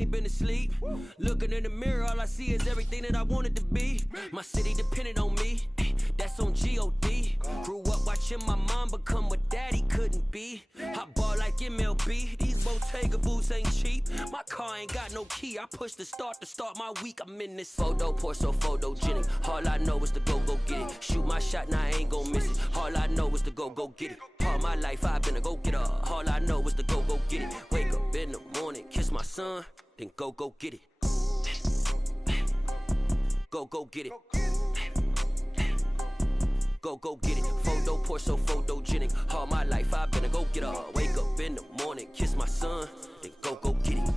Ain't been asleep. Looking in the mirror, all I see is everything that I wanted to be. My city depended on me. That's on G.O.D. Grew up watching my mom become what daddy couldn't be. I ball like MLB. These Bottega boots ain't cheap. My car ain't got no key. I push the start to start my week. I'm in this photo, pour so photogenic. All I know is to go get it. Shoot my shot, now I ain't gon' miss it. All I know is to go get it. All my life I've been a go-getter. All I know is to go get it. Wake up in the morning, kiss my son, then go get it. Go get it. Go get it. Photo, pour so photogenic. All my life I've been a go-getter. Wake up in the morning, kiss my son, then go get it.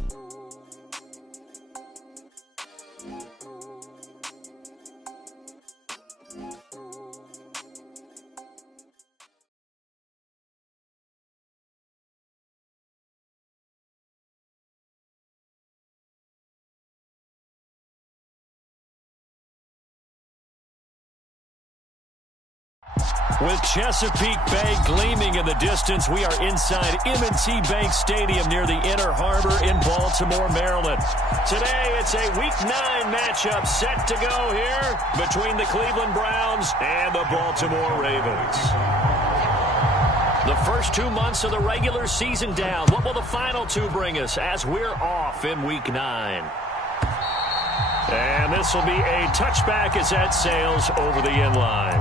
With Chesapeake Bay gleaming in the distance, we are inside M&T Bank Stadium near the Inner Harbor in Baltimore, Maryland. Today, it's a Week 9 matchup set to go here between the Cleveland Browns and the Baltimore Ravens. The first 2 months of the regular season down. What will the final two bring us as we're off in Week 9? And this will be a touchback as that sails over the end line.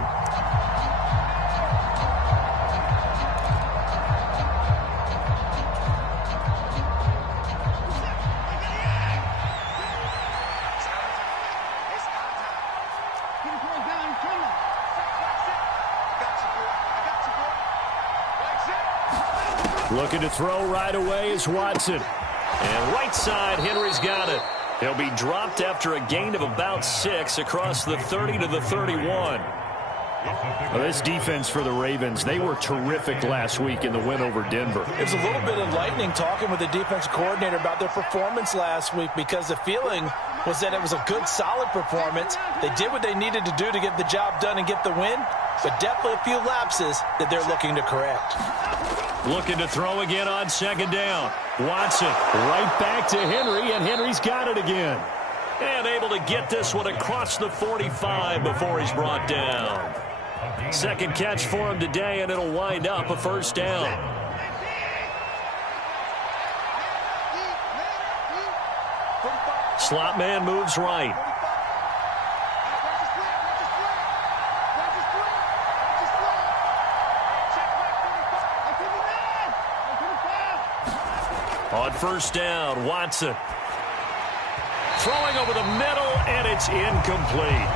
Looking to throw right away is Watson. And right side, Henry's got it. He'll be dropped after a gain of about 6 across the 30 to the 31. Well, this defense for the Ravens, they were terrific last week in the win over Denver. It was a little bit enlightening talking with the defense coordinator about their performance last week, because the feeling was that it was a good, solid performance. They did what they needed to do to get the job done and get the win, but definitely a few lapses that they're looking to correct. Looking to throw again on second down. Watson right back to Henry, and Henry's got it again. And able to get this one across the 45 before he's brought down. Second catch for him today, and it'll wind up a first down. Slot man moves right. On first down, Watson. Throwing over the middle, and it's incomplete.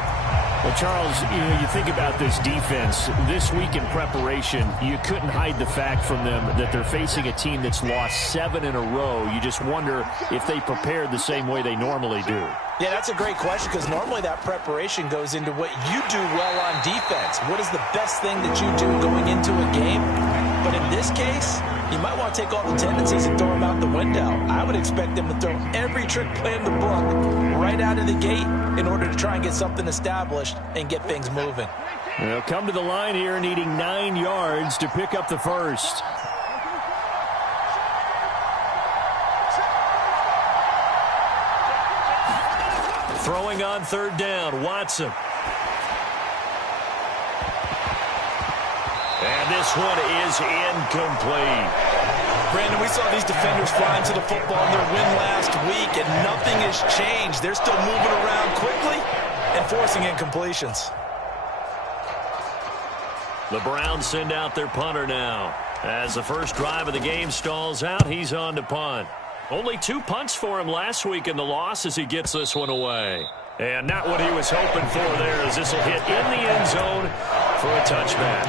Well, Charles, you think about this defense. This week in preparation, you couldn't hide the fact from them that they're facing a team that's lost 7 in a row. You just wonder if they prepared the same way they normally do. Yeah, that's a great question, because normally that preparation goes into what you do well on defense. What is the best thing that you do going into a game? But in this case, you might want to take all the tendencies and throw them out the window. I would expect them to throw every trick play in the book right out of the gate in order to try and get something established and get things moving. They'll come to the line here needing 9 yards to pick up the first. Throwing on third down, Watson. And this one is incomplete. Brandon, we saw these defenders flying to the football in their win last week, and nothing has changed. They're still moving around quickly and forcing incompletions. The Browns send out their punter now. As the first drive of the game stalls out, he's on to punt. Only 2 punts for him last week in the loss as he gets this one away. And not what he was hoping for there, as this will hit in the end zone for a touchback.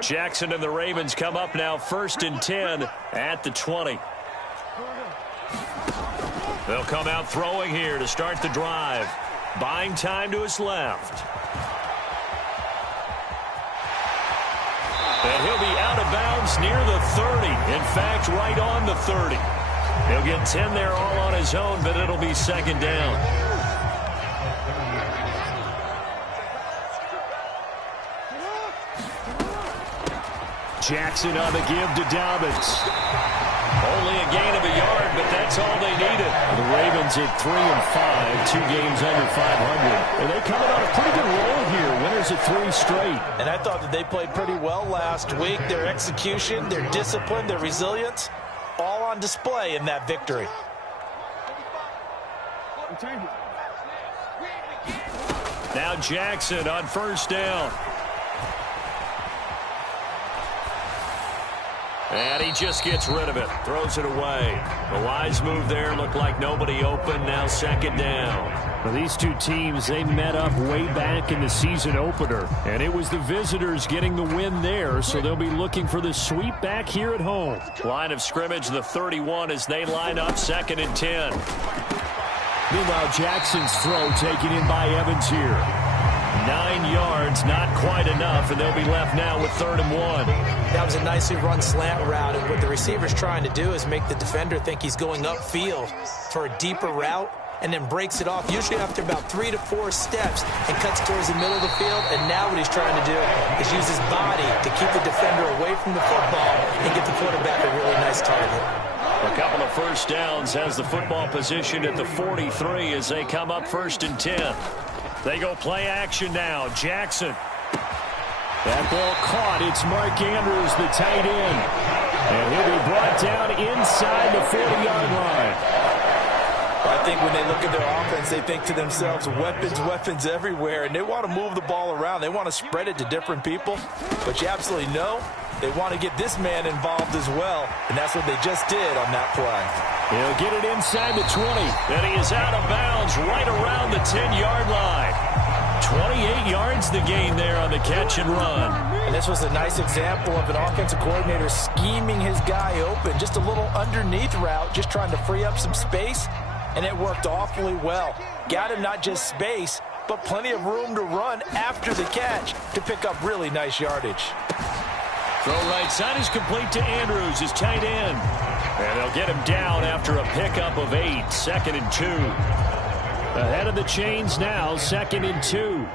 Jackson and the Ravens come up now 1st and 10 at the 20. They'll come out throwing here to start the drive. Buying time to his left. And he'll be out of bounds near the 30. In fact, right on the 30. He'll get 10 there all on his own, but it'll be second down. Jackson on the give to Dobbins. Only a gain of a yard, but that's all they needed. The Ravens at 3-5, 2 games under 500. And they coming on a pretty good roll here. Winners of 3 straight. And I thought that they played pretty well last week. Their execution, their discipline, their resilience, all on display in that victory. Now Jackson on first down. And he just gets rid of it. Throws it away. The wise move there. Looked like nobody open. Now second down. Well, these two teams, they met up way back in the season opener. And it was the visitors getting the win there. So they'll be looking for the sweep back here at home. Line of scrimmage, the 31 as they line up second and 10. Meanwhile, Jackson's throw taken in by Evans here. 9 yards, not quite enough, and they'll be left now with 3rd and 1. That was a nicely run slant route, and what the receiver's trying to do is make the defender think he's going upfield for a deeper route, and then breaks it off, usually after about 3 to 4 steps, and cuts towards the middle of the field. And now what he's trying to do is use his body to keep the defender away from the football and get the quarterback a really nice target. A couple of first downs, has the football position at the 43 as they come up 1st and 10. They go play action now. Jackson. That ball caught. It's Mark Andrews, the tight end. And he'll be brought down inside the 40-yard line. I think when they look at their offense, they think to themselves, weapons everywhere, and they want to move the ball around. They want to spread it to different people. But you absolutely know they want to get this man involved as well, and that's what they just did on that play. He'll get it inside the 20. And he is out of bounds right around the 10-yard line. 28 yards the gain there on the catch and run. And this was a nice example of an offensive coordinator scheming his guy open. Just a little underneath route, just trying to free up some space. And it worked awfully well. Got him not just space, but plenty of room to run after the catch to pick up really nice yardage. Throw right side is complete to Andrews, his tight end. And they'll get him down after a pickup of 8, 2nd and 2. Ahead of the chains now, 2nd and 2.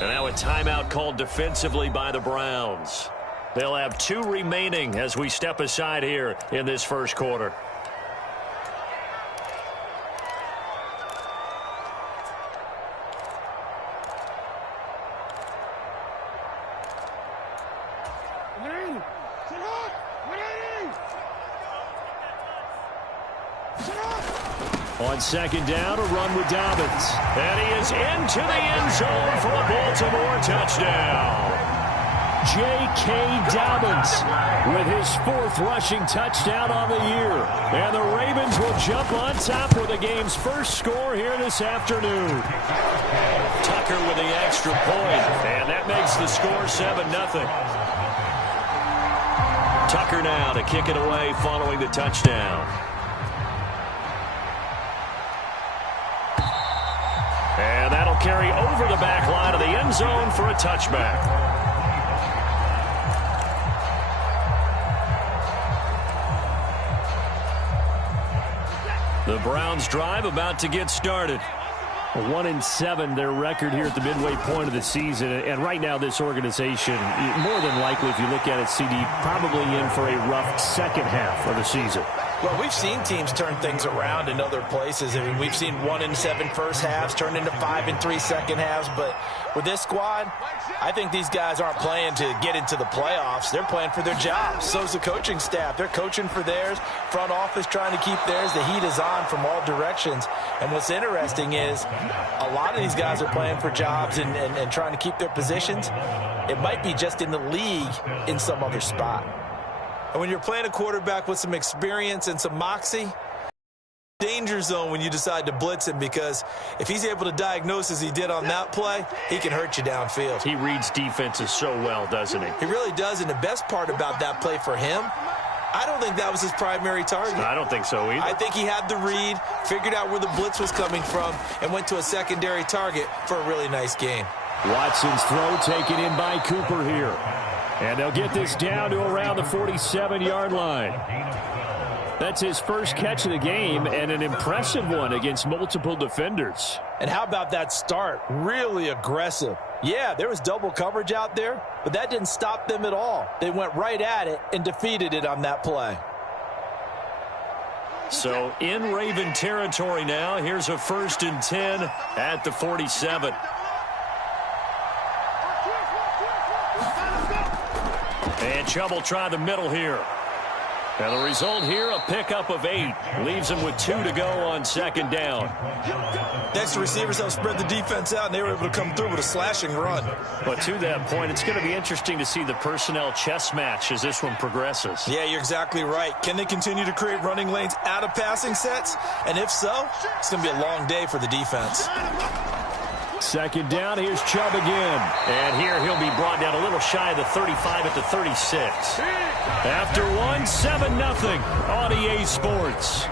And now a timeout called defensively by the Browns. They'll have 2 remaining as we step aside here in this first quarter. On 2nd down, a run with Dobbins. And he is into the end zone for a Baltimore touchdown. J.K. Dobbins with his 4th rushing touchdown on the year. And the Ravens will jump on top with the game's first score here this afternoon. Tucker with the extra point. And that makes the score 7-0. Tucker now to kick it away following the touchdown. And that'll carry over the back line of the end zone for a touchback. The Browns drive about to get started. 1-7, their record here at the midway point of the season. And right now, this organization, more than likely, if you look at it, CD, probably in for a rough second half of the season. Well, we've seen teams turn things around in other places. I mean, we've seen 1-7 first halves turn into 5-3 second halves. But with this squad, I think these guys aren't playing to get into the playoffs. They're playing for their jobs. So's the coaching staff. They're coaching for theirs. Front office trying to keep theirs. The heat is on from all directions. And what's interesting is a lot of these guys are playing for jobs and trying to keep their positions. It might be just in the league in some other spot. And when you're playing a quarterback with some experience and some moxie, danger zone when you decide to blitz him, because if he's able to diagnose as he did on that play, he can hurt you downfield. He reads defenses so well, doesn't he? He really does, and the best part about that play for him, I don't think that was his primary target. I don't think so either. I think he had the read, figured out where the blitz was coming from, and went to a secondary target for a really nice game. Watson's throw taken in by Cooper here. And they'll get this down to around the 47-yard line. That's his first catch of the game, and an impressive one against multiple defenders. And how about that start? Really aggressive. Yeah, there was double coverage out there, but that didn't stop them at all. They went right at it and defeated it on that play. So in Raven territory now, here's a 1st and 10 at the 47. And Chubb will try the middle here. And the result here, a pickup of 8. Leaves him with 2 to go on 2nd down. Next, the receivers helped spread the defense out, and they were able to come through with a slashing run. But to that point, it's going to be interesting to see the personnel chess match as this one progresses. Yeah, you're exactly right. Can they continue to create running lanes out of passing sets? And if so, it's going to be a long day for the defense. 2nd down, here's Chubb again. And here he'll be brought down a little shy of the 35 at the 36. After one, 7-0 on EA Sports.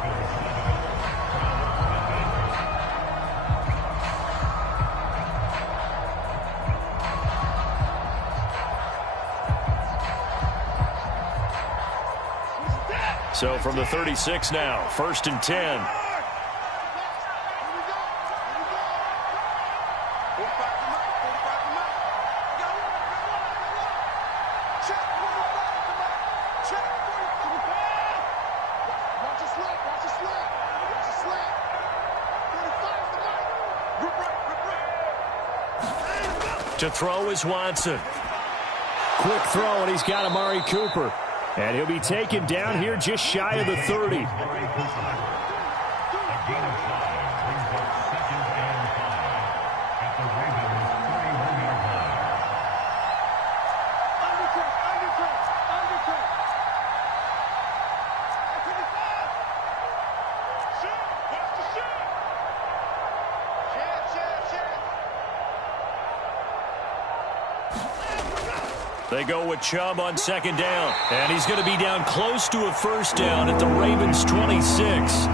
So from the 36 now, 1st and 10. To throw is Watson. Quick throw, and he's got Amari Cooper. And he'll be taken down here just shy of the 30. They go with Chubb on 2nd down. And he's going to be down close to a 1st down at the Ravens' 26.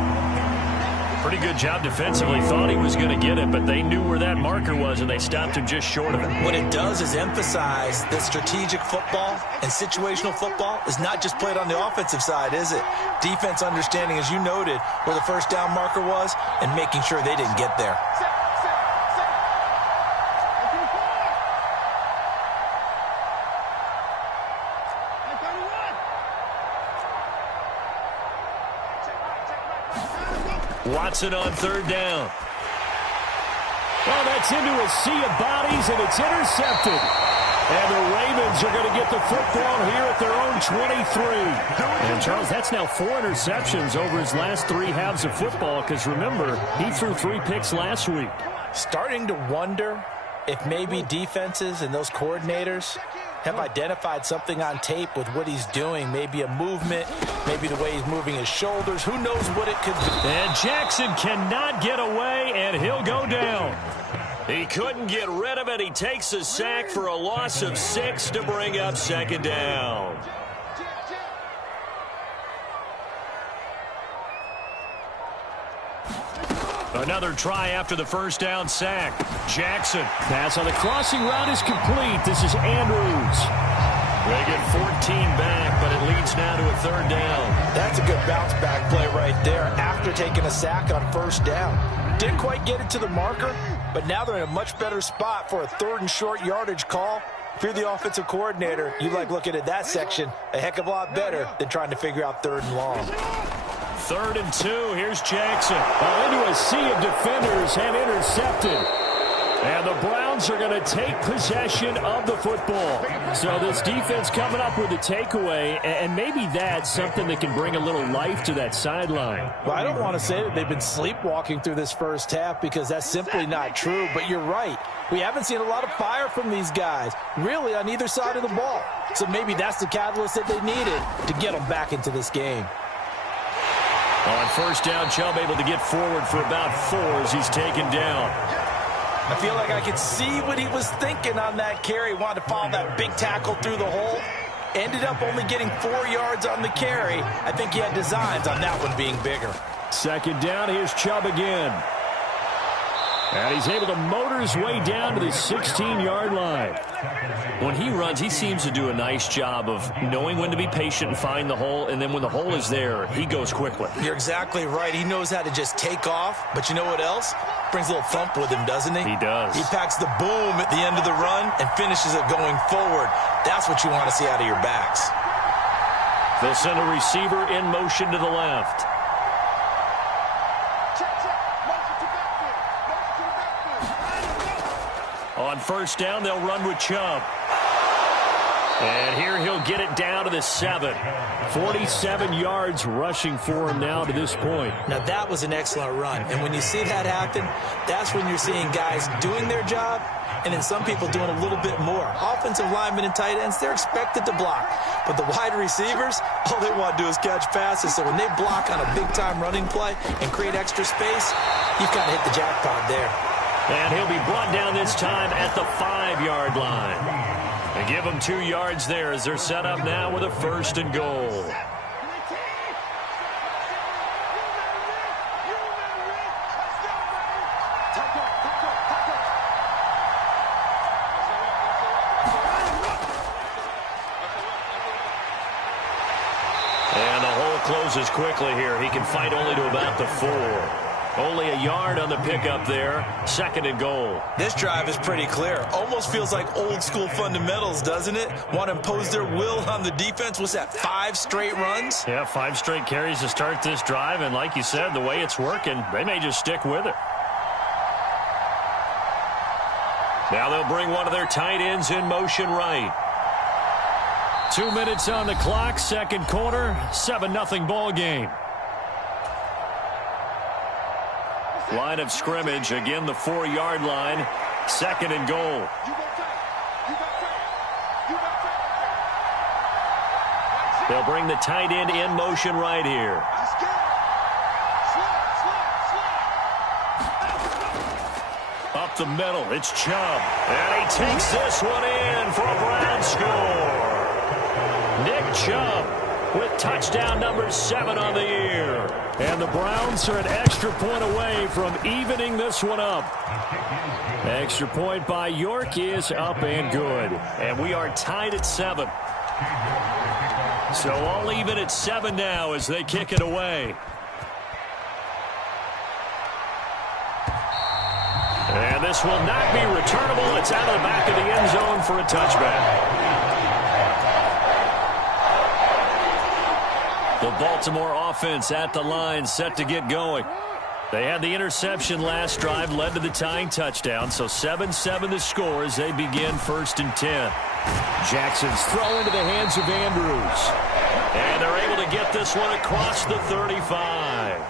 Pretty good job defensively. Thought he was going to get it, but they knew where that marker was, and they stopped him just short of it. What it does is emphasize that strategic football and situational football is not just played on the offensive side, is it? Defense understanding, as you noted, where the 1st down marker was and making sure they didn't get there. Watson on 3rd down. Well, that's into a sea of bodies, and it's intercepted. And the Ravens are going to get the football here at their own 23. And, Charles, that's now 4 interceptions over his last 3 halves of football, because, remember, he threw 3 picks last week. Starting to wonder if maybe defenses and those coordinators have identified something on tape with what he's doing. Maybe a movement, maybe the way he's moving his shoulders. Who knows what it could be. And Jackson cannot get away, and he'll go down. He couldn't get rid of it. He takes a sack for a loss of 6 to bring up 2nd down. Another try after the 1st down sack. Jackson. Pass on the crossing route is complete. This is Andrews. They get 14 back, but it leads now to a 3rd down. That's a good bounce back play right there after taking a sack on 1st down. Didn't quite get it to the marker, but now they're in a much better spot for a 3rd and short yardage call. If you're the offensive coordinator, you like looking at that section a heck of a lot better than trying to figure out 3rd and long. 3rd and 2. Here's Jackson. Into a sea of defenders and intercepted. And the Browns are going to take possession of the football. So this defense coming up with a takeaway, and maybe that's something that can bring a little life to that sideline. Well, I don't want to say that they've been sleepwalking through this 1st half, because that's simply not true. But you're right. We haven't seen a lot of fire from these guys, really, on either side of the ball. So maybe that's the catalyst that they needed to get them back into this game. On 1st down, Chubb able to get forward for about 4 as he's taken down. I feel like I could see what he was thinking on that carry. Wanted to follow that big tackle through the hole. Ended up only getting 4 yards on the carry. I think he had designs on that one being bigger. 2nd down, here's Chubb again. And he's able to motor his way down to the 16-yard line. When he runs, he seems to do a nice job of knowing when to be patient and find the hole, and then when the hole is there, he goes quickly. You're exactly right. He knows how to just take off, but you know what else? Brings a little thump with him, doesn't he? He does. He packs the boom at the end of the run and finishes it going forward. That's what you want to see out of your backs. They'll send a receiver in motion to the left. On first down, they'll run with Chubb. And here he'll get it down to the 7. 47 yards rushing for him now to this point. Now, that was an excellent run. And when you see that happen, that's when you're seeing guys doing their job and then some people doing a little bit more. Offensive linemen and tight ends, they're expected to block. But the wide receivers, all they want to do is catch passes. So when they block on a big-time running play and create extra space, you've kind of hit the jackpot there. And he'll be brought down this time at the 5-yard line. They give him 2 yards there as they're set up now with a 1st and goal. And the hole closes quickly here. He can fight only to about the 4. Only a yard on the pickup there. 2nd and goal. This drive is pretty clear. Almost feels like old school fundamentals, doesn't it? Want to impose their will on the defense. What's that, 5 straight runs? Yeah, 5 straight carries to start this drive. And like you said, the way it's working, they may just stick with it. Now they'll bring one of their tight ends in motion right. 2 minutes on the clock, 2nd quarter, 7-0 ball game. Line of scrimmage, again the 4-yard line, 2nd and goal. They'll bring the tight end in motion right here. Up the middle, it's Chubb. And he takes this one in for a Brown score. Nick Chubb with touchdown number 7 on the year. And the Browns are an extra point away from evening this one up. Extra point by York is up and good. And we are tied at 7. So all even at 7 now as they kick it away. And this will not be returnable. It's out of the back of the end zone for a touchback. The Baltimore offense at the line, set to get going. They had the interception last drive, led to the tying touchdown. So 7-7 the score as they begin 1st and 10. Jackson's throw into the hands of Andrews. And they're able to get this one across the 35.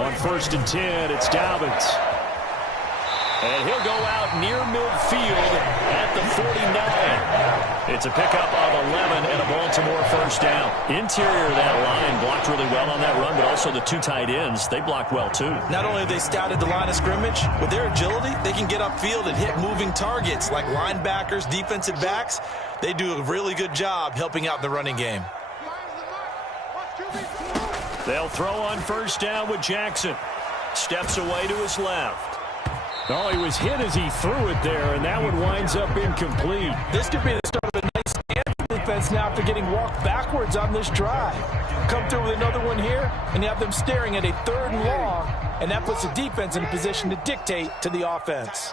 On 1st and 10, it's Dobbins. And he'll go out near midfield at the 49. It's a pickup of 11 and a Baltimore 1st down. Interior of that line blocked really well on that run, but also the 2 tight ends, they blocked well too. Not only have they scouted the line of scrimmage, with their agility, they can get upfield and hit moving targets like linebackers, defensive backs. They do a really good job helping out the running game. They'll throw on 1st down with Jackson. Steps away to his left. Oh, he was hit as he threw it there, and that one winds up incomplete. This could be the start of a nice stand defense now after getting walked backwards on this drive. Come through with another one here, and you have them staring at a 3rd and long, and that puts the defense in a position to dictate to the offense.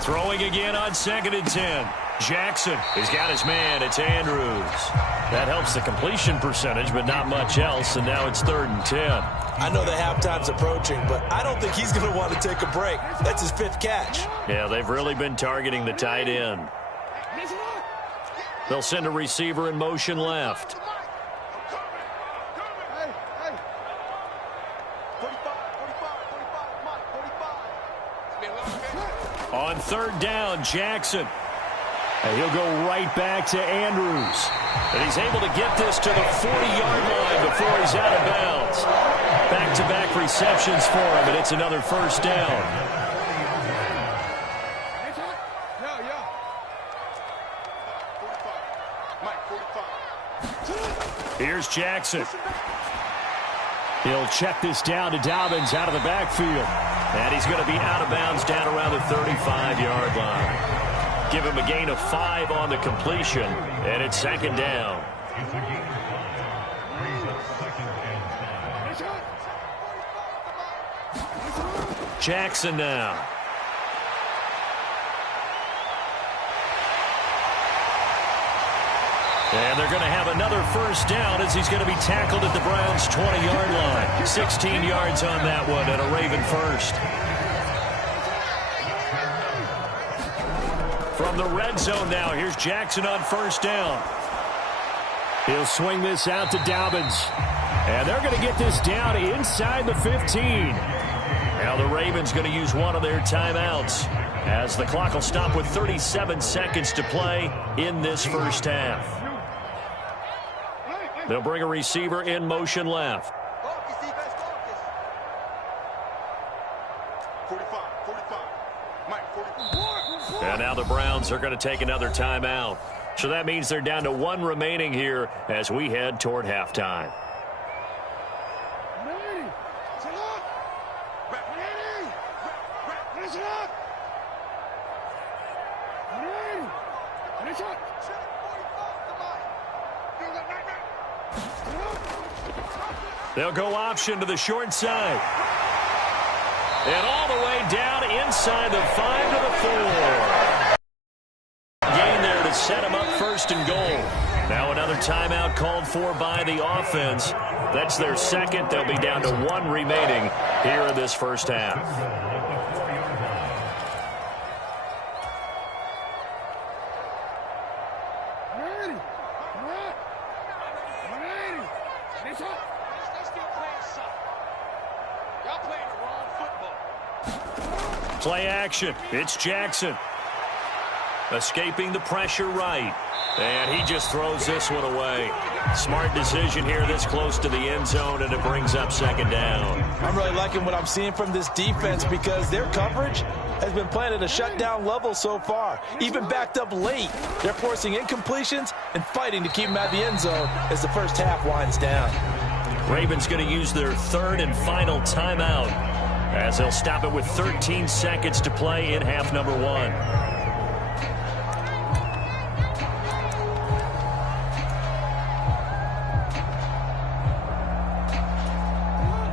Throwing again on 2nd and 10. Jackson has got his man. It's Andrews. That helps the completion percentage, but not much else, and now it's 3rd and 10. I know the halftime's approaching, but I don't think he's going to want to take a break. That's his 5th catch. Yeah, they've really been targeting the tight end. They'll send a receiver in motion left. On 3rd down, Jackson. And he'll go right back to Andrews. And he's able to get this to the 40-yard line before he's out of bounds. Back-to-back receptions for him, and it's another 1st down. Here's Jackson. He'll check this down to Dobbins out of the backfield. And he's going to be out of bounds down around the 35-yard line. Give him a gain of 5 on the completion, and it's second down. Jackson now. And they're going to have another first down as he's going to be tackled at the Browns' 20-yard line. 16 yards on that one and a Raven first. From the red zone now, here's Jackson on first down. He'll swing this out to Dobbins. And they're going to get this down inside the 15. Now the Ravens going to use one of their timeouts as the clock will stop with 37 seconds to play in this first half. They'll bring a receiver in motion left. And now the Browns are going to take another timeout. So that means they're down to 1 remaining here as we head toward halftime. They'll go option to the short side. And all the way down inside the 5 to the 4. Gain there to set him up first and goal. Now another timeout called for by the offense. That's their second. They'll be down to 1 remaining here in this first half. Play action. It's Jackson. Escaping the pressure right. And he just throws this one away. Smart decision here this close to the end zone, and it brings up second down. I'm really liking what I'm seeing from this defense because their coverage has been playing at a shutdown level so far. Even backed up late, they're forcing incompletions and fighting to keep them at the end zone as the first half winds down. Ravens going to use their 3rd and final timeout as they'll stop it with 13 seconds to play in half number 1.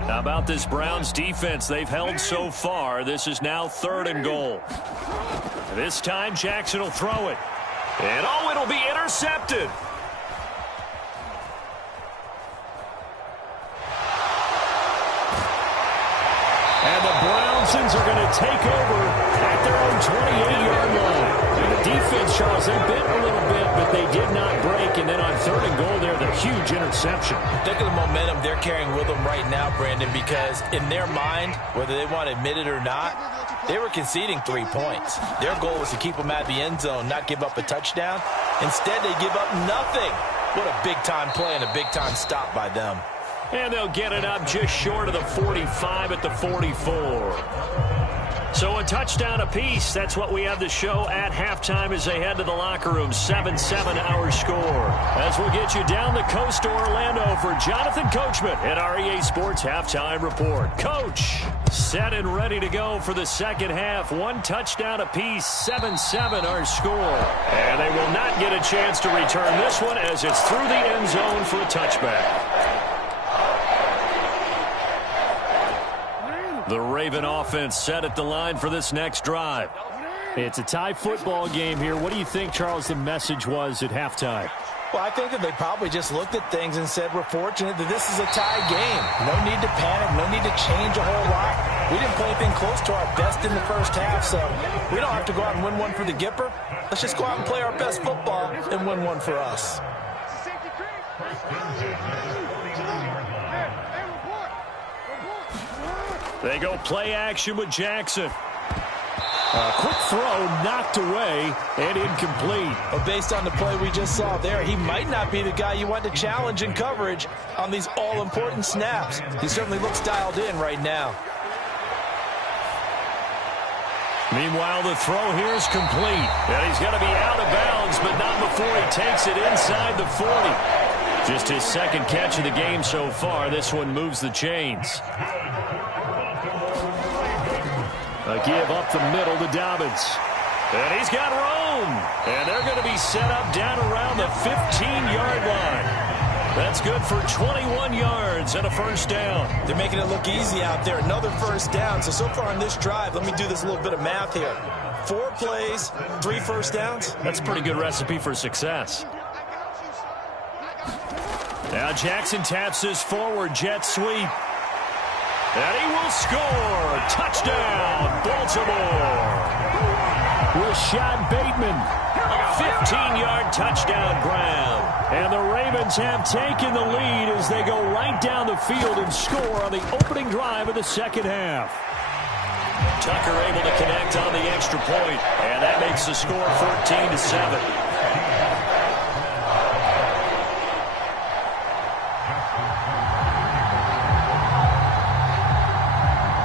How about this Browns defense? They've held so far. This is now 3rd and goal. This time Jackson will throw it. And it'll be intercepted. And the Brownsons are going to take over at their own 28-yard line. And the defense, Charles, they bit a little bit, but they did not break. And then on 3rd and goal there, the huge interception. Look at the momentum they're carrying with them right now, Brandon, because in their mind, whether they want to admit it or not, they were conceding 3 points. Their goal was to keep them at the end zone, not give up a touchdown. Instead, they give up nothing. What a big-time play and a big-time stop by them. And they'll get it up just short of the 45 at the 44. So a touchdown apiece. That's what we have to show at halftime as they head to the locker room. 7-7 our score. As we'll get you down the coast to Orlando for Jonathan Coachman at our EA Sports Halftime Report. Coach, set and ready to go for the second half. 1 touchdown apiece. 7-7 our score. And they will not get a chance to return this one as it's through the end zone for a touchback. The Raven offense set at the line for this next drive. It's a tie football game here. What do you think, Charles, the message was at halftime? Well, I think that they probably just looked at things and said, we're fortunate that this is a tie game. No need to panic. No need to change a whole lot. We didn't play anything close to our best in the first half, so we don't have to go out and win one for the Gipper. Let's just go out and play our best football and win one for us. They go play action with Jackson. A quick throw knocked away and incomplete. Well, based on the play we just saw there, he might not be the guy you want to challenge in coverage on these all-important snaps. He certainly looks dialed in right now. Meanwhile, the throw here is complete. And he's going to be out of bounds, but not before he takes it inside the 40. Just his second catch of the game so far. This one moves the chains. A give up the middle to Dobbins. And he's got room. And they're going to be set up down around the 15-yard line. That's good for 21 yards and a first down. They're making it look easy out there. Another first down. So far on this drive, let me do this little bit of math here. 4 plays, 3 first downs. That's a pretty good recipe for success. Now Jackson taps his forward jet sweep. And he will score. Touchdown, Baltimore. Rashad Bateman. A 15-yard touchdown grab. And the Ravens have taken the lead as they go right down the field and score on the opening drive of the second half. Tucker able to connect on the extra point, and that makes the score 14-7.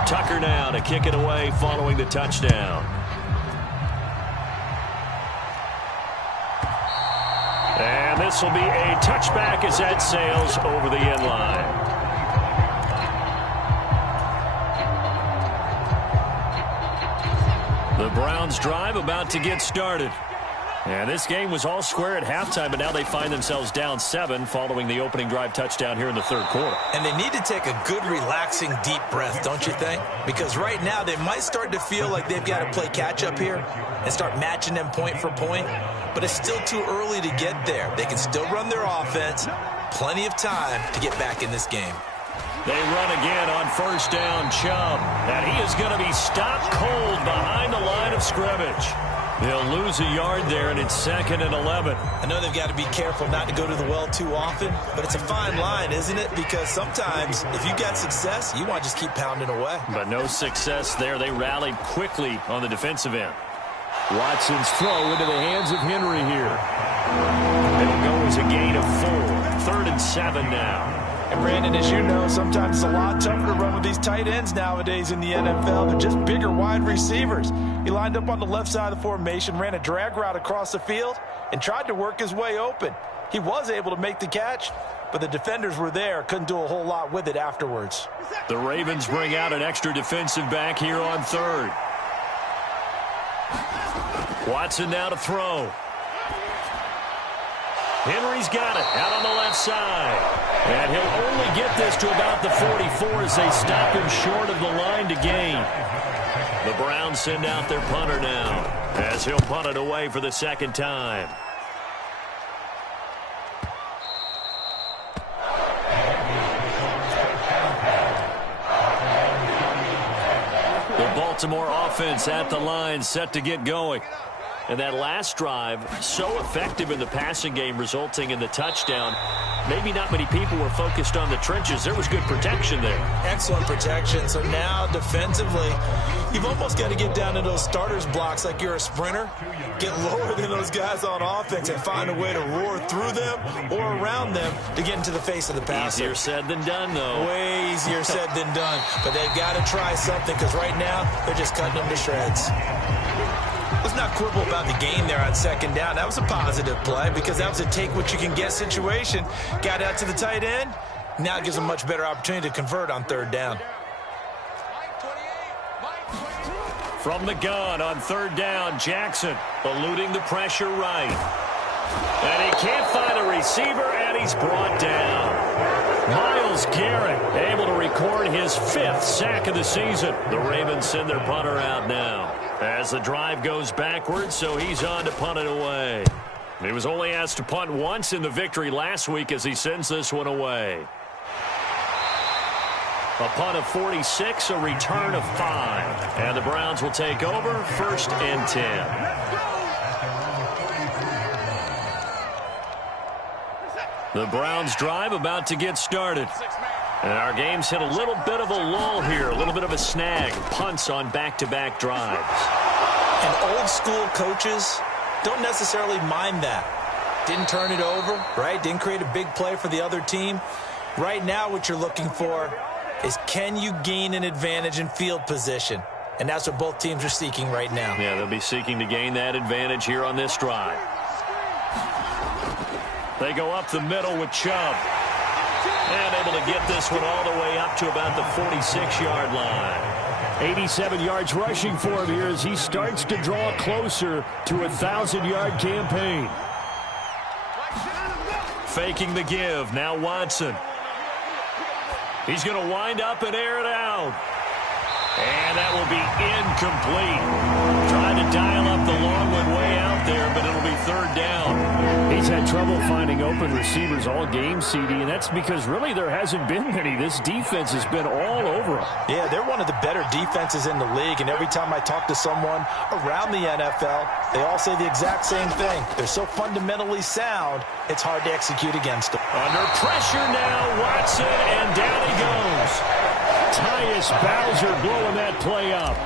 Tucker now to kick it away following the touchdown. And this will be a touchback as that sails over the end line. The Browns drive about to get started. And this game was all square at halftime, but now they find themselves down 7 following the opening drive touchdown here in the third quarter. And they need to take a good, relaxing, deep breath, don't you think? Because right now they might start to feel like they've got to play catch-up here and start matching them point for point. But it's still too early to get there. They can still run their offense. Plenty of time to get back in this game. They run again on first down, Chubb. And he is going to be stopped cold behind the line of scrimmage. They'll lose a yard there, and it's 2nd and 11. I know they've got to be careful not to go to the well too often, but it's a fine line, isn't it? Because sometimes if you got success, you want to just keep pounding away. But no success there. They rallied quickly on the defensive end. Watson's throw into the hands of Henry here. It'll go as a gain of 4. 3rd and 7 now. And Brandon, as you know, sometimes it's a lot tougher to run with these tight ends nowadays in the NFL. They're just bigger wide receivers. He lined up on the left side of the formation, ran a drag route across the field, and tried to work his way open. He was able to make the catch, but the defenders were there, couldn't do a whole lot with it afterwards. The Ravens bring out an extra defensive back here on 3rd. Watson now to throw. Henry's got it out on the left side. And he'll only get this to about the 44 as they stop him short of the line to gain. The Browns send out their punter now as he'll punt it away for the second time. The Baltimore offense at the line set to get going. And that last drive, so effective in the passing game, resulting in the touchdown. Maybe not many people were focused on the trenches. There was good protection there. Excellent protection. So now, defensively, you've almost got to get down to those starters blocks like you're a sprinter. Get lower than those guys on offense and find a way to roar through them or around them to get into the face of the passer. Easier said than done, though. Way easier said than done. But they've got to try something because right now, they're just cutting them to shreds. Let's not quibble about the gain there on 2nd down. That was a positive play because that was a take-what-you-can-get situation. Got out to the tight end. Now it gives them a much better opportunity to convert on 3rd down. From the gun on 3rd down, Jackson eluding the pressure right. And he can't find a receiver, and he's brought down. Myles Garrett able to record his 5th sack of the season. The Ravens send their punter out now as the drive goes backwards, so he's on to punt it away. He was only asked to punt once in the victory last week as he sends this one away. A punt of 46, a return of 5. And the Browns will take over 1st and 10. The Browns drive about to get started. And our game's hit a little bit of a lull here, a little bit of a snag. Punts on back-to-back drives. And old-school coaches don't necessarily mind that. Didn't turn it over, right? Didn't create a big play for the other team. Right now what you're looking for is can you gain an advantage in field position? And that's what both teams are seeking right now. Yeah, they'll be seeking to gain that advantage here on this drive. They go up the middle with Chubb. And able to get this one all the way up to about the 46-yard line. 87 yards rushing for him here as he starts to draw closer to a 1,000-yard campaign. Faking the give. Now Watson. He's going to wind up and air it out. And that will be incomplete. Trying to dial up the long one way out there, but it'll be third down. He's had trouble finding open receivers all game, CD, and that's because really there hasn't been many. This defense has been all over him. Yeah, they're one of the better defenses in the league, and every time I talk to someone around the NFL, they all say the exact same thing. They're so fundamentally sound, it's hard to execute against them. Under pressure now, Watson, and down he goes. Tyus Bowser blowing that play up.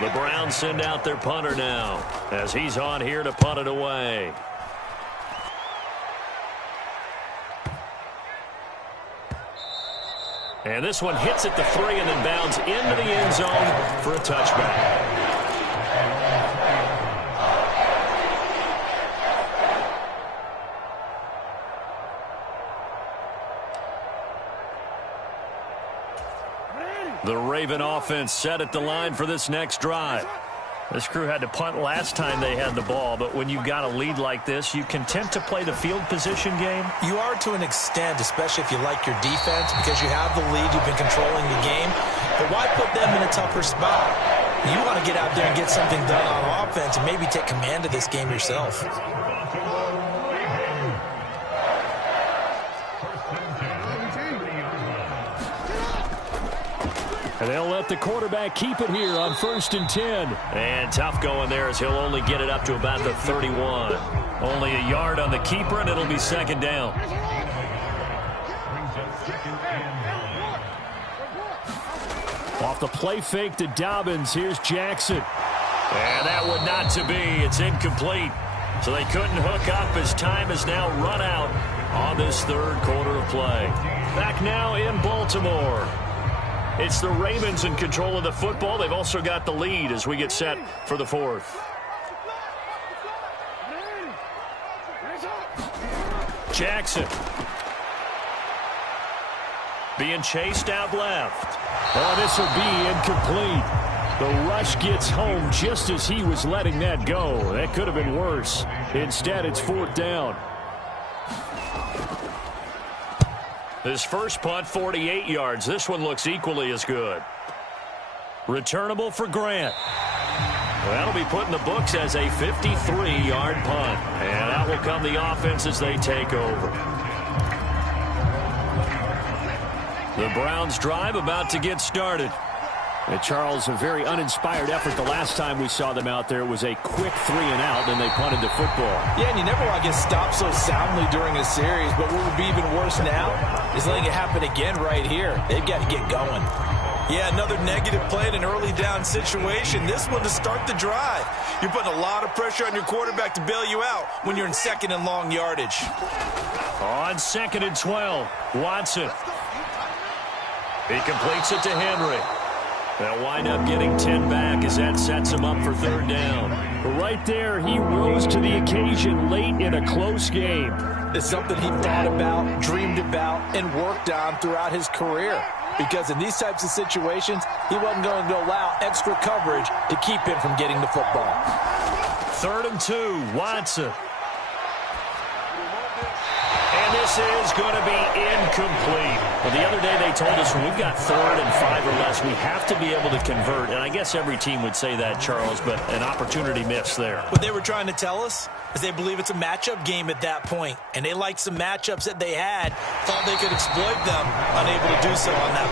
The Browns send out their punter now as he's on here to punt it away. And this one hits at the 3 and then bounds into the end zone for a touchback. The Raven offense set at the line for this next drive. This crew had to punt last time they had the ball, but when you've got a lead like this, you content to play the field position game? You are to an extent, especially if you like your defense, because you have the lead, you've been controlling the game. But why put them in a tougher spot? You want to get out there and get something done on offense and maybe take command of this game yourself. And they'll let the quarterback keep it here on 1st and 10. And tough going there as he'll only get it up to about the 31. Only a yard on the keeper, and it'll be second down. Off the play fake to Dobbins, here's Jackson. And that would not to be. It's incomplete. So they couldn't hook up as time is now run out on this third quarter of play. Back now in Baltimore. It's the Ravens in control of the football. They've also got the lead as we get set for the fourth. Jackson. Being chased out left. Oh, this will be incomplete. The rush gets home just as he was letting that go. That could have been worse. Instead, it's 4th down. His first punt, 48 yards. This one looks equally as good. Returnable for Grant. Well, that'll be put in the books as a 53-yard punt. And out will come the offense as they take over. The Browns drive about to get started. And Charles, a very uninspired effort the last time we saw them out there. It was a quick 3 and out, and they punted the football. Yeah, and you never want to get stopped so soundly during a series, but what would be even worse now is letting it happen again right here. They've got to get going. Yeah, another negative play in an early down situation. This one to start the drive. You're putting a lot of pressure on your quarterback to bail you out when you're in 2nd and long yardage. On 2nd and 12, Watson. He completes it to Henry. They'll wind up getting 10 back as that sets him up for 3rd down. Right there, he rose to the occasion late in a close game. It's something he thought about, dreamed about, and worked on throughout his career. Because in these types of situations, he wasn't going to allow extra coverage to keep him from getting the football. 3rd and 2, Watson. And this is going to be incomplete. Well, the other day they told us when we've got 3rd and 5 or less, we have to be able to convert. And I guess every team would say that, Charles, but an opportunity missed there. What they were trying to tell us is they believe it's a matchup game at that point. And they liked some matchups that they had, thought they could exploit them, unable to do so on that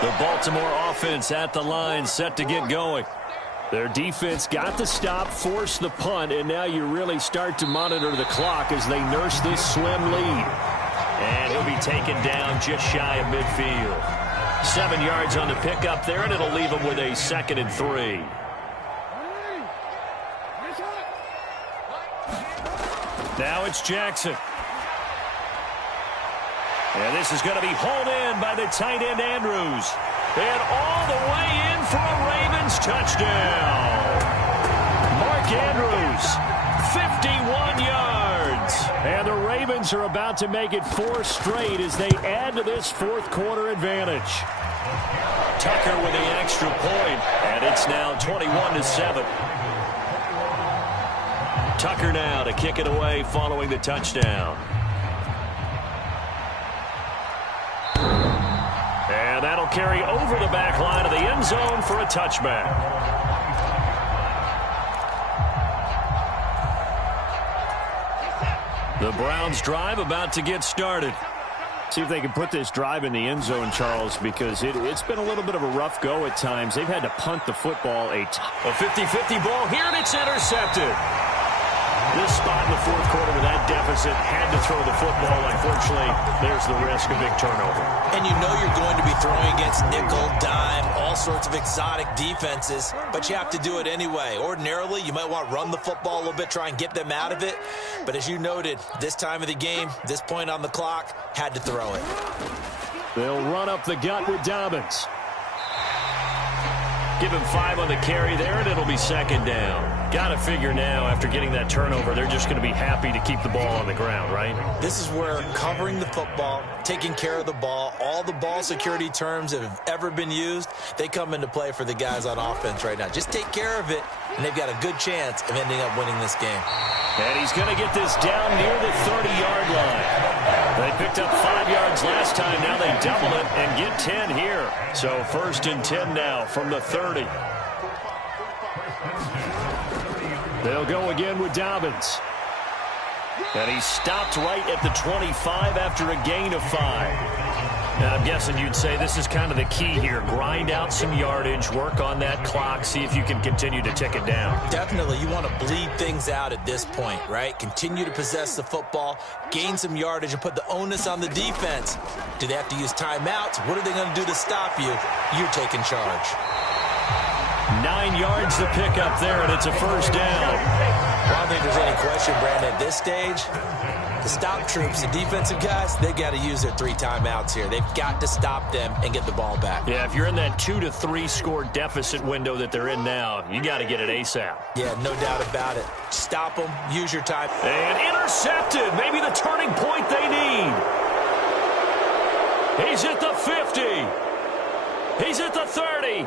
play. The Baltimore offense at the line, set to get going. Their defense got the stop, forced the punt, and now you really start to monitor the clock as they nurse this slim lead. And he'll be taken down just shy of midfield. 7 yards on the pickup there, and it'll leave him with a 2nd and 3. Now it's Jackson. And this is going to be hauled in by the tight end Andrews. And all the way in for a Ravens touchdown. Mark Browns are about to make it 4 straight as they add to this fourth quarter advantage. Tucker with the extra point, and it's now 21-7. Tucker now to kick it away following the touchdown. And that'll carry over the back line of the end zone for a touchback. The Browns drive about to get started. See if they can put this drive in the end zone, Charles, because it's been a little bit of a rough go at times. They've had to punt the football a 50-50 ball here, and it's intercepted. This spot in the fourth quarter with that deficit had to throw the football. Unfortunately, there's the risk of big turnover. And you know you're going to be throwing against nickel, dime, all sorts of exotic defenses, but you have to do it anyway. Ordinarily, you might want to run the football a little bit, try and get them out of it. But as you noted, this time of the game, this point on the clock, had to throw it. They'll run up the gut with Dobbins. Give him 5 on the carry there, and it'll be second down. Got to figure now, after getting that turnover, they're just going to be happy to keep the ball on the ground, right? This is where covering the football, taking care of the ball, all the ball security terms that have ever been used, they come into play for the guys on offense right now. Just take care of it, and they've got a good chance of ending up winning this game. And he's going to get this down near the 30-yard line. They picked up 5 yards last time. Now they double it and get 10 here. So first and 10 now from the 30. They'll go again with Dobbins. And he stopped right at the 25 after a gain of 5. Now, I'm guessing you'd say this is kind of the key here. Grind out some yardage, work on that clock, see if you can continue to tick it down. Definitely. You want to bleed things out at this point, right? Continue to possess the football, gain some yardage, and put the onus on the defense. Do they have to use timeouts? What are they going to do to stop you? You're taking charge. 9 yards to pick up there, and it's a first down. Well, I don't think there's any question, Brandon, at this stage, the stop troops, the defensive guys, they got to use their 3 timeouts here. They've got to stop them and get the ball back. Yeah, if you're in that 2 to 3 score deficit window that they're in now, you got to get it ASAP. Yeah, no doubt about it. Stop them, use your time. And intercepted, maybe the turning point they need. He's at the 50. He's at the 30.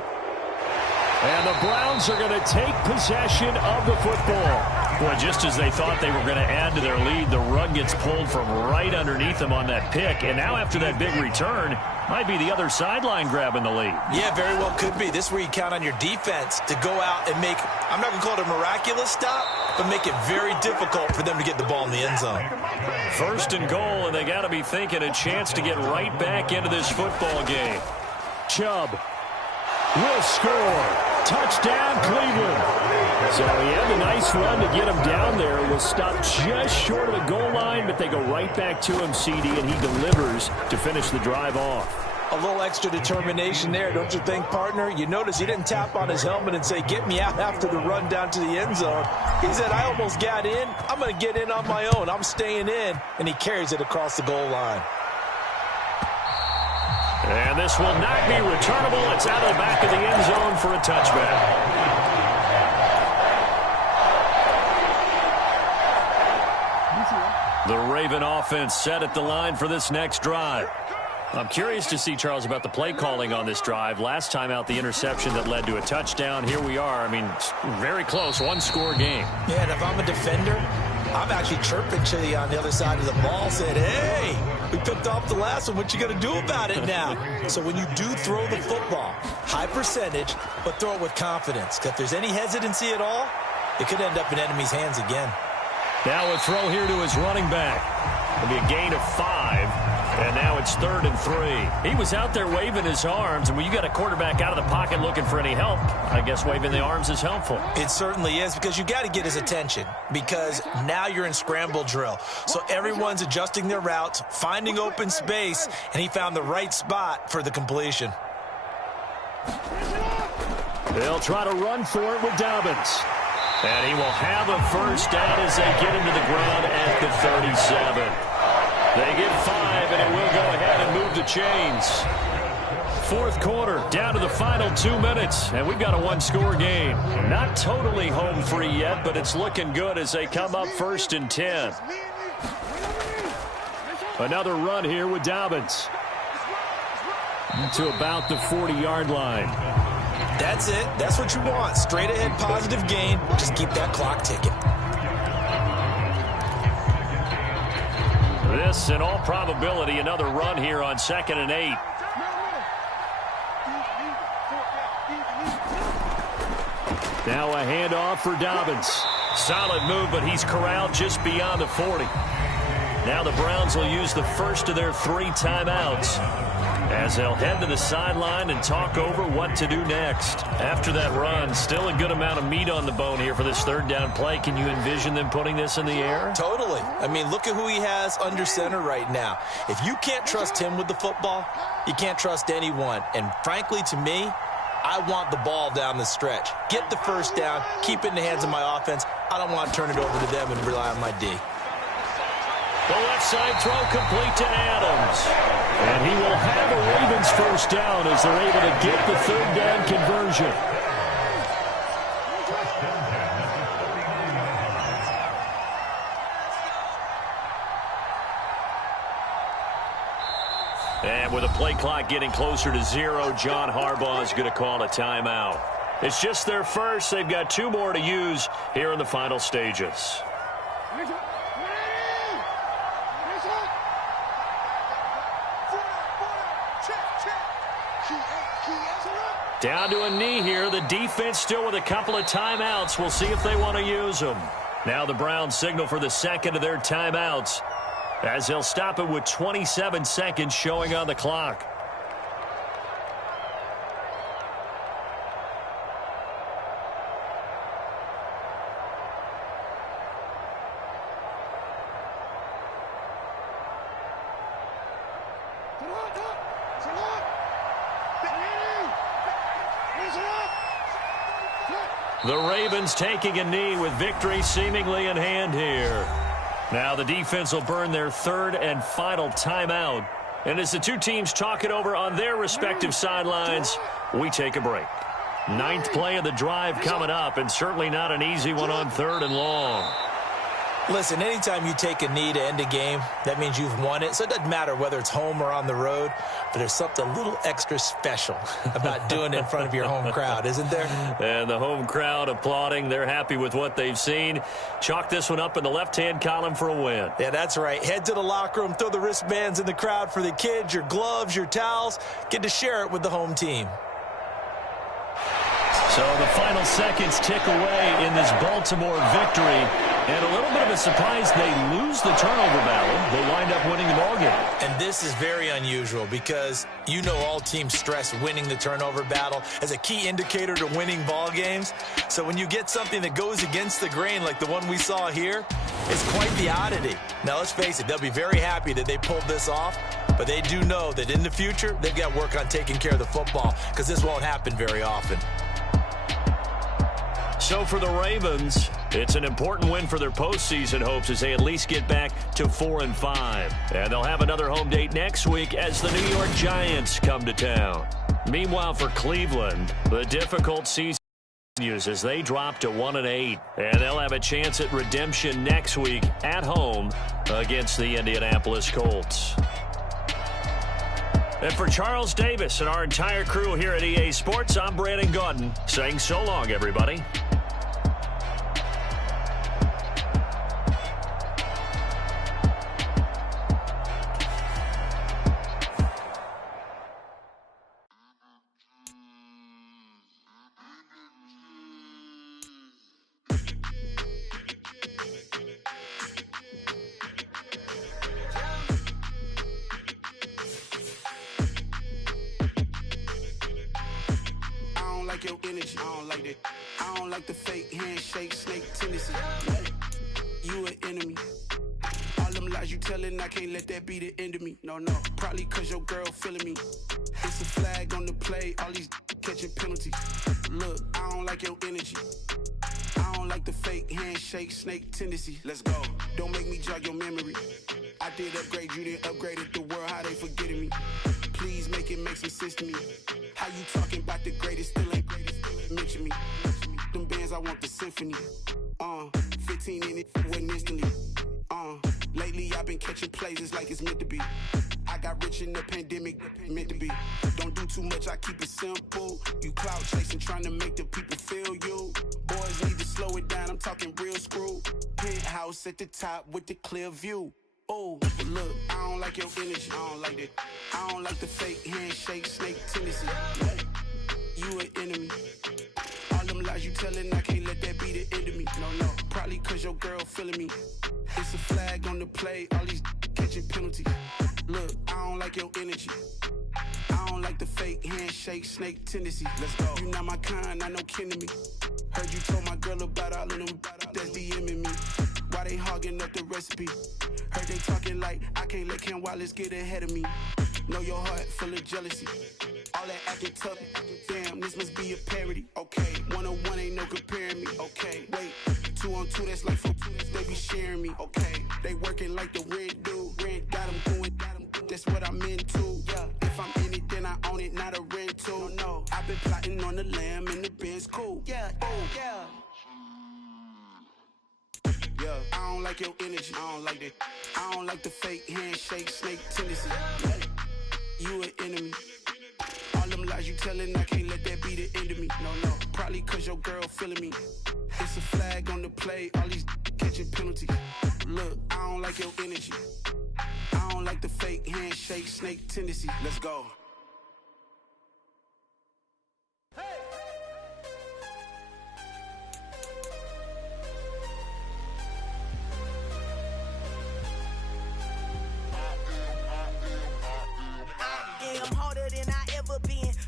And the Browns are going to take possession of the football. Boy, just as they thought they were going to add to their lead, the rug gets pulled from right underneath them on that pick. And now after that big return, might be the other sideline grabbing the lead. Yeah, very well could be. This is where you count on your defense to go out and make, I'm not going to call it a miraculous stop, but make it very difficult for them to get the ball in the end zone. First and goal, and they got to be thinking a chance to get right back into this football game. Chubb will score. Touchdown, Cleveland. So he had a nice run to get him down there. Was stopped just short of the goal line, but they go right back to him, CD, and he delivers to finish the drive off. A little extra determination there, don't you think, partner? You notice he didn't tap on his helmet and say, get me out after the run down to the end zone. He said, I almost got in. I'm going to get in on my own. I'm staying in. And he carries it across the goal line. And this will not be returnable. It's out of the back of the end zone for a touchback. The Raven offense set at the line for this next drive. I'm curious to see, Charles, about the play calling on this drive. Last time out, the interception that led to a touchdown. Here we are. I mean, very close, one-score game. Yeah, and if I'm a defender, I'm actually chirping to you on the other side of the ball, saying, hey, we picked off the last one. What you going to do about it now? So when you do throw the football, high percentage, but throw it with confidence. Because if there's any hesitancy at all, it could end up in enemy's hands again. Now a throw here to his running back. It'll be a gain of 5. And now it's 3rd and 3. He was out there waving his arms, and when you got a quarterback out of the pocket looking for any help, I guess waving the arms is helpful. It certainly is, because you got to get his attention, because now you're in scramble drill. So everyone's adjusting their routes, finding open space, and he found the right spot for the completion. They'll try to run for it with Dobbins. And he will have a first down as they get him to the ground at the 37. They get 5, and it will go ahead and move the chains. Fourth quarter, down to the final 2 minutes, and we've got a one-score game. Not totally home free yet, but it's looking good as they come up 1st and 10. Another run here with Dobbins. To about the 40-yard line. That's it. That's what you want. Straight ahead positive gain. Just keep that clock ticking. This, in all probability, another run here on 2nd and 8. Now a handoff for Dobbins. Solid move, but he's corralled just beyond the 40. Now the Browns will use the first of their 3 timeouts as they'll head to the sideline and talk over what to do next. After that run, still a good amount of meat on the bone here for this 3rd down play. Can you envision them putting this in the air? Totally. I mean, look at who he has under center right now. If you can't trust him with the football, you can't trust anyone. And frankly, to me, I want the ball down the stretch. Get the first down, keep it in the hands of my offense. I don't want to turn it over to them and rely on my D. The left side throw complete to Adams. And he will have a Ravens first down as they're able to get the 3rd down conversion. And with the play clock getting closer to 0, John Harbaugh is going to call a timeout. It's just their first. They've got 2 more to use here in the final stages. Down to a knee here. The defense still with a couple of timeouts. We'll see if they want to use them. Now the Browns signal for the 2nd of their timeouts as they'll stop it with 27 seconds showing on the clock. The Ravens taking a knee with victory seemingly in hand here. Now the defense will burn their 3rd and final timeout. And as the 2 teams talk it over on their respective sidelines, we take a break. 9th play of the drive coming up, and certainly not an easy one on 3rd and long. Listen, anytime you take a knee to end a game, that means you've won it. So it doesn't matter whether it's home or on the road, but there's something a little extra special about doing it in front of your home crowd, isn't there? And the home crowd applauding. They're happy with what they've seen. Chalk this one up in the left-hand column for a win. Yeah, that's right. Head to the locker room, throw the wristbands in the crowd for the kids, your gloves, your towels. Get to share it with the home team. So the final seconds tick away in this Baltimore victory. And a little bit of a surprise, they lose the turnover battle. They wind up winning the ballgame. And this is very unusual because you know all teams stress winning the turnover battle as a key indicator to winning ball games. So when you get something that goes against the grain like the one we saw here, it's quite the oddity. Now, let's face it, they'll be very happy that they pulled this off. But they do know that in the future, they've got work on taking care of the football because this won't happen very often. So for the Ravens, it's an important win for their postseason hopes as they at least get back to 4-5. And they'll have another home date next week as the New York Giants come to town. Meanwhile, for Cleveland, the difficult season continues as they drop to 1-8. And they'll have a chance at redemption next week at home against the Indianapolis Colts. And for Charles Davis and our entire crew here at EA Sports, I'm Brandon Gaudin saying so long, everybody. Your energy, I don't like that. I don't like the fake handshake, snake tendency. You an enemy. All them lies you telling, I can't let that be the end of me. No, probably cause your girl feeling me. It's a flag on the play, all these catching penalties. Look, I don't like your energy. I don't like the fake handshake, snake tendency. Let's go. Don't make me jog your memory. I did upgrade, you didn't upgrade it. The world, how they forgetting me. Please make it make some sense to me. How you talking about the greatest, still ain't greatest, mention me. Them bands, I want the symphony. 15 in it, went instantly. Lately I've been catching plays, it's like it's meant to be. I got rich in the pandemic, meant to be. Don't do too much, I keep it simple. You clout chasing, trying to make the people feel you. Boys need to slow it down, I'm talking real screw. Penthouse at the top with the clear view. Oh, look, I don't like your energy, I don't like that. I don't like the fake handshake, snake tendency. You an enemy. All them lies you telling, I can't let that be the end of me. No, probably cause your girl feeling me. It's a flag on the play, all these catching penalties. Look, I don't like your energy. I don't like the fake handshake, snake tendency. Let's go. You not my kind, I know kin to me. Heard you told my girl about all of them that's DMing me. Why they hogging up the recipe? Heard they talking like I can't let Ken Wallace get ahead of me. Know your heart full of jealousy. All that acting tough, damn, this must be a parody. Okay, 1-on-1 ain't no comparing me. Okay, wait, 2-on-2, that's like 4, they be sharing me. Okay, they working like the rent dude. Rent got them going, that's what I'm into. Yeah, if I'm in it, then I own it, not a rental. No, I've been plotting on the lamb and the Benz cool. Yeah, oh, yeah. Yeah, I don't like your energy, I don't like that. I don't like the fake handshake, snake tendency. You an enemy. All them lies you telling, I can't let that be the end of me. No, probably cause your girl feeling me. It's a flag on the play, all these catching penalties. Look, I don't like your energy. I don't like the fake handshake, snake tendency. Let's go.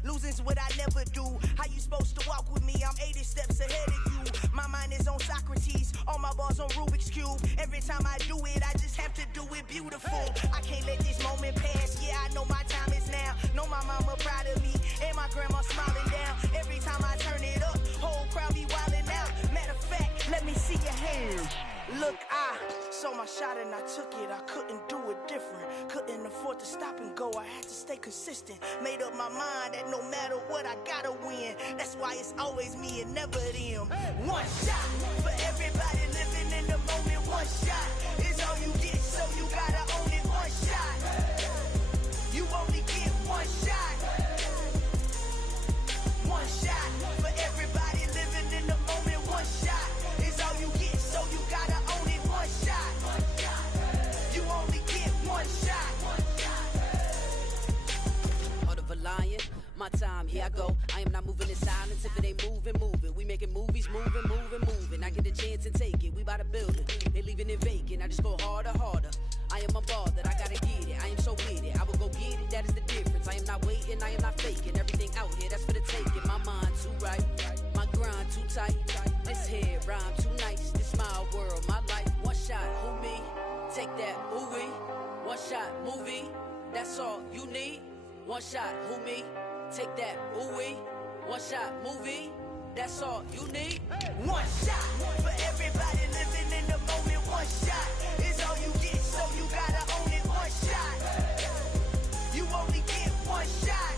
Losing's what I never do. How you supposed to walk with me? I'm 80 steps ahead of you. My mind is on Socrates, all my bars on Rubik's Cube. Every time I do it, I just have to do it beautiful. I can't let this moment pass. Yeah, I know my time is now. Know my mama proud of me, and my grandma smiling down. Every time I turn it up, whole crowd be wildin' out. Matter of fact, let me see your hands. Look, I saw my shot and I took it. I couldn't do it different. Couldn't afford to stop and go. I had to stay consistent. Made up my mind that no matter what, I gotta win. That's why it's always me and never them. One shot for everybody living in the moment. One shot is all you get, so you gotta own it. One shot. You only get one shot. One shot for everybody living in the moment. One shot is all you get, so you gotta own it. One shot. You only get one shot. Heart of a lion, my time, here I go. I am not moving in silence. If it ain't moving, moving. We making movies, moving, moving, moving. I get a chance and take it. We bout to build it. They leaving it vacant. I just go harder, harder. I am a ball that I gotta get it. I am so with it. I will go get it. That is the difference. I am not waiting. I am not faking. Everything out here, that's for the taking. My mind too right. My grind too tight. This head rhyme too nice. This my world, my life. One shot, who me? Take that, ooh-wee. One shot, movie. That's all you need. One shot, who me? Take that, ooh-wee. One shot, movie. That's all you need. One shot for everybody living in the moment. One shot is all you get, so you gotta own it. One shot. You only get one shot.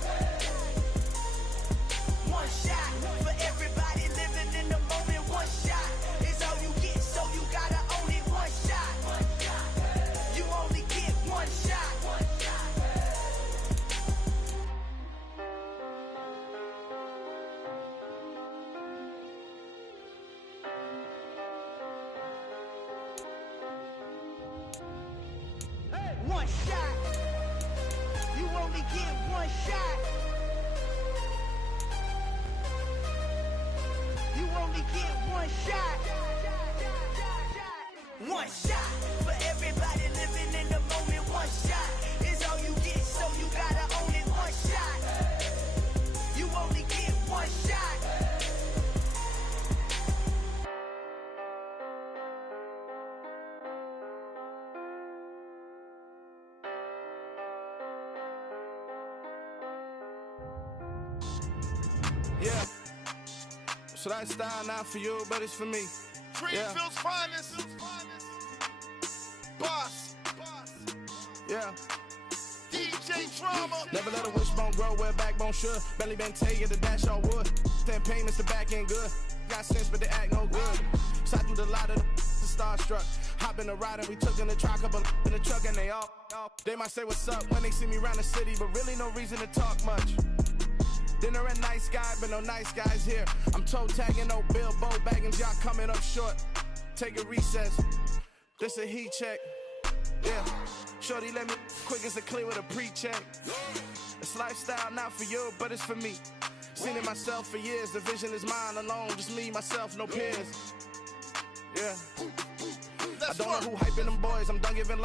One shot for everybody living in the moment. One shot is all you get, so you gotta own it. One shot. You only get one shot. One shot. You only get one shot. You only get one shot. One shot for everybody living in the moment. One shot is all you get, so you gotta own it. One shot. You only get one shot. Yeah. So that style not for you, but it's for me. Greenfield's finest. Boss. Yeah. DJ Drama. Never let a wishbone grow where backbone should. Belly been taking the dash all wood. Then payments the back end good. Got sense, but they act no good. So I do the lot of the starstruck. Hop in the ride and we took in the truck, couple in the truck and they all. They might say what's up when they see me around the city, but really no reason to talk much. Dinner at Nice Guy, but no nice guys here. I'm toe tagging, no Bilbo Baggins, y'all coming up short. Take a recess, this a heat check. Yeah, shorty let me quick as a clear with a pre-check. It's lifestyle not for you, but it's for me. Seen it myself for years, the vision is mine alone. Just me, myself, no peers. Yeah, I don't know who hyping them boys, I'm done giving life.